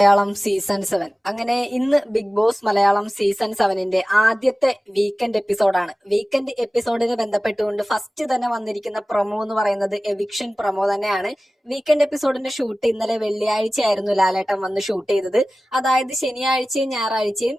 Malayalam season 7 അങ്ങനെ ഇന്ന് big Boss Malayalam season 7ന്റെ ആദ്യത്തെ വീക്കെൻഡ് എപ്പിസോഡാണ്. വീക്കെൻഡ് എപ്പിസോഡിന് ബന്ധപ്പെട്ടുകൊണ്ട് ഫസ്റ്റ് തന്നെ വന്നിരിക്കുന്ന പ്രൊമോ എന്ന് പറയുന്നത് എവിക്ഷൻ പ്രൊമോ തന്നെയാണ്. വീക്കെൻഡ് എപ്പിസോഡിന്റെ ഷൂട്ട് ഇന്നലെ വെള്ളിയാഴ്ചയായിരുന്നു ലാലേട്ടൻ വന്ന് ഷൂട്ട് ചെയ്തത്. അതായത് ശനിയാഴ്ചയും ഞായറാഴ്ചയും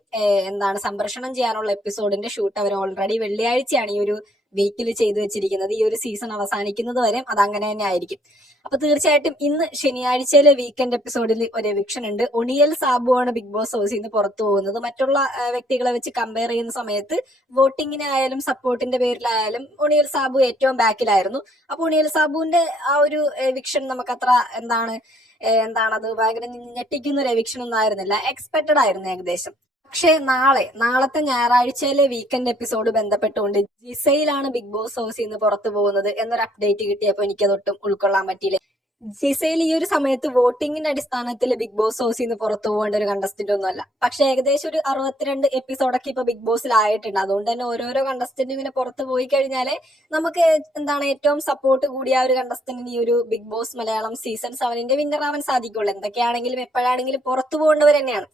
സംപ്രേഷണം ചെയ്യാനുള്ള എപ്പിസോഡിന്റെ ഷൂട്ട് അവർ ഓൾറെഡി വെള്ളിയാഴ്ചയാണ് ഈ ഒരു വീക്കിൽ ചെയ്തു വെച്ചിരിക്കുന്നത്. ഈ ഒരു സീസൺ അവസാനിക്കുന്നത് വരെ അത് അങ്ങനെ തന്നെ ആയിരിക്കും. അപ്പൊ തീർച്ചയായിട്ടും ഇന്ന് ശനിയാഴ്ചയിലെ വീക്കെൻഡ് എപ്പിസോഡിൽ ഒരു എവിക്ഷൻ ഉണ്ട്. ഒണിയൽ സാബു ആണ് ബിഗ് ബോസ് ഹൗസിൽ നിന്ന് പുറത്തു പോകുന്നത്. മറ്റുള്ള വ്യക്തികളെ വെച്ച് കമ്പയർ ചെയ്യുന്ന സമയത്ത് വോട്ടിങ്ങിനായാലും സപ്പോർട്ടിന്റെ പേരിലായാലും ഒണിയൽ സാബു ഏറ്റവും ബാക്കിലായിരുന്നു. അപ്പൊ ഒണിയൽ സാബുവിന്റെ ആ ഒരു എവിക്ഷൻ നമുക്കത്ര അത് ഭയങ്കര ഞെട്ടിക്കുന്ന ഒരു എവിക്ഷൻ ഒന്നും ആയിരുന്നില്ല. എക്സ്പെക്ടഡ് ആയിരുന്നു ഏകദേശം. പക്ഷെ നാളത്തെ ഞായറാഴ്ചയിലെ വീക്കെൻഡ് എപ്പിസോഡ് ബന്ധപ്പെട്ടുകൊണ്ട് ജിസയിലാണ് ബിഗ് ബോസ് ഹൗസിൽ നിന്ന് പുറത്തു പോകുന്നത് എന്നൊരു അപ്ഡേറ്റ് കിട്ടിയപ്പോൾ എനിക്കതൊട്ടും ഉൾക്കൊള്ളാൻ പറ്റിയില്ല. ജിസയിൽ ഈ ഒരു സമയത്ത് വോട്ടിങ്ങിന്റെ അടിസ്ഥാനത്തിൽ ബിഗ് ബോസ് ഹൗസിൽ നിന്ന് പുറത്തു പോകേണ്ട ഒരു കണ്ടസ്റ്റന്റ് ഒന്നുമല്ല. പക്ഷെ ഏകദേശം ഒരു 62 എപ്പിസോഡൊക്കെ ഇപ്പൊ ബിഗ് ബോസിലായിട്ടുണ്ട്. അതുകൊണ്ട് തന്നെ ഓരോരോ കണ്ടസ്റ്റന്റ് ഇങ്ങനെ പുറത്ത് പോയി കഴിഞ്ഞാല് നമുക്ക് ഏറ്റവും സപ്പോർട്ട് കൂടിയ ഒരു കണ്ടസ്റ്റന്റിന് ഈ ഒരു ബിഗ് ബോസ് മലയാളം സീസൺ 7ന്റെ വിന്നർ ആവാൻ സാധിക്കുള്ളൂ. എന്തൊക്കെയാണെങ്കിലും എപ്പോഴാണെങ്കിലും പുറത്തു പോകേണ്ടവർ തന്നെയാണ്.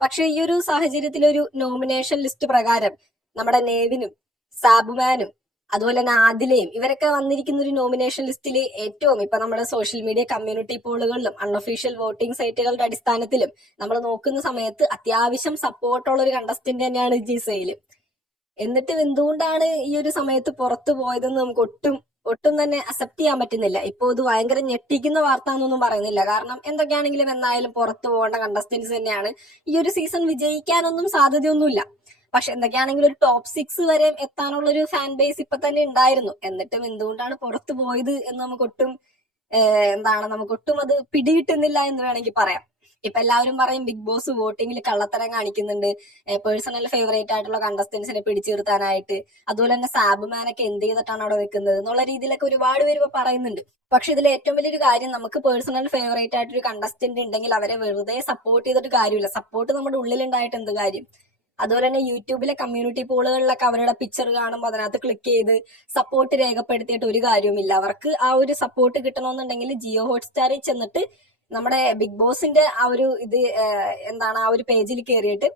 പക്ഷെ ഈ ഒരു സാഹചര്യത്തിൽ ഒരു നോമിനേഷൻ ലിസ്റ്റ് പ്രകാരം നമ്മുടെ നേവിനും സാബുമാനും അതുപോലെ തന്നെ ആദിലയും ഇവരൊക്കെ വന്നിരിക്കുന്ന ഒരു നോമിനേഷൻ ലിസ്റ്റിൽ ഏറ്റവും ഇപ്പൊ നമ്മുടെ സോഷ്യൽ മീഡിയ കമ്മ്യൂണിറ്റി പോളുകളിലും അൺഒഫീഷ്യൽ വോട്ടിംഗ് സൈറ്റുകളുടെ അടിസ്ഥാനത്തിലും നമ്മൾ നോക്കുന്ന സമയത്ത് അത്യാവശ്യം സപ്പോർട്ടുള്ള ഒരു കണ്ടസ്റ്റന്റ് തന്നെയാണ് ജിസയില്. എന്നിട്ടും എന്തുകൊണ്ടാണ് ഈ ഒരു സമയത്ത് പുറത്തു പോയതെന്ന് നമുക്ക് ഒട്ടും തന്നെ അക്സെപ്റ്റ് ചെയ്യാൻ പറ്റുന്നില്ല. ഇപ്പൊ ഇത് ഭയങ്കര ഞെട്ടിക്കുന്ന വാർത്ത എന്നൊന്നും പറയുന്നില്ല. കാരണം എന്തൊക്കെയാണെങ്കിലും എന്തായാലും പുറത്തു പോകേണ്ട കണ്ടസ്റ്റൻസ് തന്നെയാണ്. ഈ ഒരു സീസൺ വിജയിക്കാനൊന്നും സാധ്യതയൊന്നുമില്ല. പക്ഷെ എന്തൊക്കെയാണെങ്കിലും ഒരു ടോപ്പ് 6 വരെ എത്താനുള്ള ഒരു ഫാൻ ബേസ് ഇപ്പൊ തന്നെ ഉണ്ടായിരുന്നു. എന്നിട്ടും എന്തുകൊണ്ടാണ് പുറത്തു പോയത് എന്ന് നമുക്കൊട്ടും അത് പിടികിട്ടുന്നില്ല എന്ന് വേണമെങ്കിൽ പറയാം. ഇപ്പൊ എല്ലാവരും പറയും ബിഗ് ബോസ് വോട്ടിങ്ങിൽ കള്ളത്തരം കാണിക്കുന്നുണ്ട്, പേഴ്സണൽ ഫേവറേറ്റ് ആയിട്ടുള്ള കണ്ടസ്റ്റൻസിനെ പിടിച്ചു നിർത്താനായിട്ട്. അതുപോലെ തന്നെ സാബുമാനൊക്കെ എന്ത് ചെയ്തിട്ടാണ് അവിടെ വെക്കുന്നത് എന്നുള്ള രീതിയിലൊക്കെ ഒരുപാട് പേര് ഇപ്പൊ പറയുന്നുണ്ട്. പക്ഷെ ഇതിൽ ഏറ്റവും വലിയൊരു കാര്യം, നമുക്ക് പേഴ്സണൽ ഫേവറേറ്റ് ആയിട്ടൊരു കണ്ടസ്റ്റന്റ് ഉണ്ടെങ്കിൽ അവരെ വെറുതെ സപ്പോർട്ട് ചെയ്തിട്ട് കാര്യമില്ല. സപ്പോർട്ട് നമ്മുടെ ഉള്ളിലുണ്ടായിട്ട് എന്ത് കാര്യം. അതുപോലെ തന്നെ യൂട്യൂബിലെ കമ്മ്യൂണിറ്റി പോളുകളിലൊക്കെ അവരുടെ പിക്ചർ കാണുമ്പോൾ അതിനകത്ത് ക്ലിക്ക് ചെയ്ത് സപ്പോർട്ട് രേഖപ്പെടുത്തിയിട്ട് ഒരു കാര്യവുമില്ല. അവർക്ക് ആ ഒരു സപ്പോർട്ട് കിട്ടണമെന്നുണ്ടെങ്കിൽ ജിയോ ഹോട്ട്സ്റ്റാറിൽ ചെന്നിട്ട് നമ്മുടെ ബിഗ് ബോസിന്റെ ആ ഒരു പേജിൽ കയറിയിട്ട്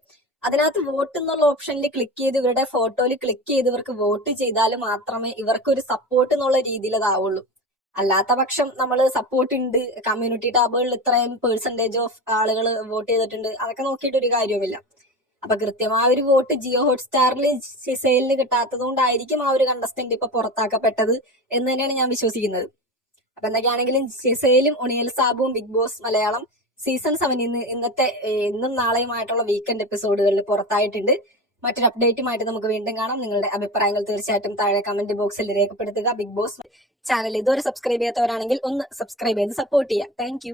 അതിനകത്ത് വോട്ട് എന്നുള്ള ഓപ്ഷനിൽ ക്ലിക്ക് ചെയ്ത് ഇവരുടെ ഫോട്ടോയിൽ ക്ലിക്ക് ചെയ്ത് ഇവർക്ക് വോട്ട് ചെയ്താൽ മാത്രമേ ഇവർക്ക് ഒരു സപ്പോർട്ട് എന്നുള്ള രീതിയിൽ അതാവുള്ളൂ. അല്ലാത്ത പക്ഷം നമ്മൾ സപ്പോർട്ട് ഉണ്ട്, കമ്മ്യൂണിറ്റി ടാബുകളിൽ ഇത്രയും പെർസെന്റേജ് ഓഫ് ആളുകൾ വോട്ട് ചെയ്തിട്ടുണ്ട്, അതൊക്കെ നോക്കിയിട്ട് ഒരു കാര്യവുമില്ല. അപ്പൊ കൃത്യമായ ഒരു വോട്ട് ജിയോ ഹോട്ട്സ്റ്റാറിൽ ജിസയിലിന് കിട്ടാത്തത് കൊണ്ടായിരിക്കും ആ ഒരു കണ്ടസ്റ്റന്റ് ഇപ്പൊ പുറത്താക്കപ്പെട്ടത് എന്ന് തന്നെയാണ് ഞാൻ വിശ്വസിക്കുന്നത്. അപ്പൊ എന്തൊക്കെയാണെങ്കിലും ജിസയിലും ഒണിയൽ സാബുവും ബിഗ് ബോസ് മലയാളം സീസൺ 7 ഇന്നും നാളെയുമായിട്ടുള്ള വീക്കെൻഡ് എപ്പിസോഡുകളിൽ പുറത്തായിട്ടുണ്ട്. മറ്റൊരു അപ്ഡേറ്റുമായിട്ട് നമുക്ക് വീണ്ടും കാണാം. നിങ്ങളുടെ അഭിപ്രായങ്ങൾ തീർച്ചയായിട്ടും താഴെ കമന്റ് ബോക്സിൽ രേഖപ്പെടുത്തുക. ബിഗ് ബോസ് ചാനൽ ഇതുവരെ സബ്സ്ക്രൈബ് ചെയ്യാത്തവരാണെങ്കിൽ ഒന്ന് സബ്സ്ക്രൈബ് ചെയ്ത് സപ്പോർട്ട് ചെയ്യുക. താങ്ക്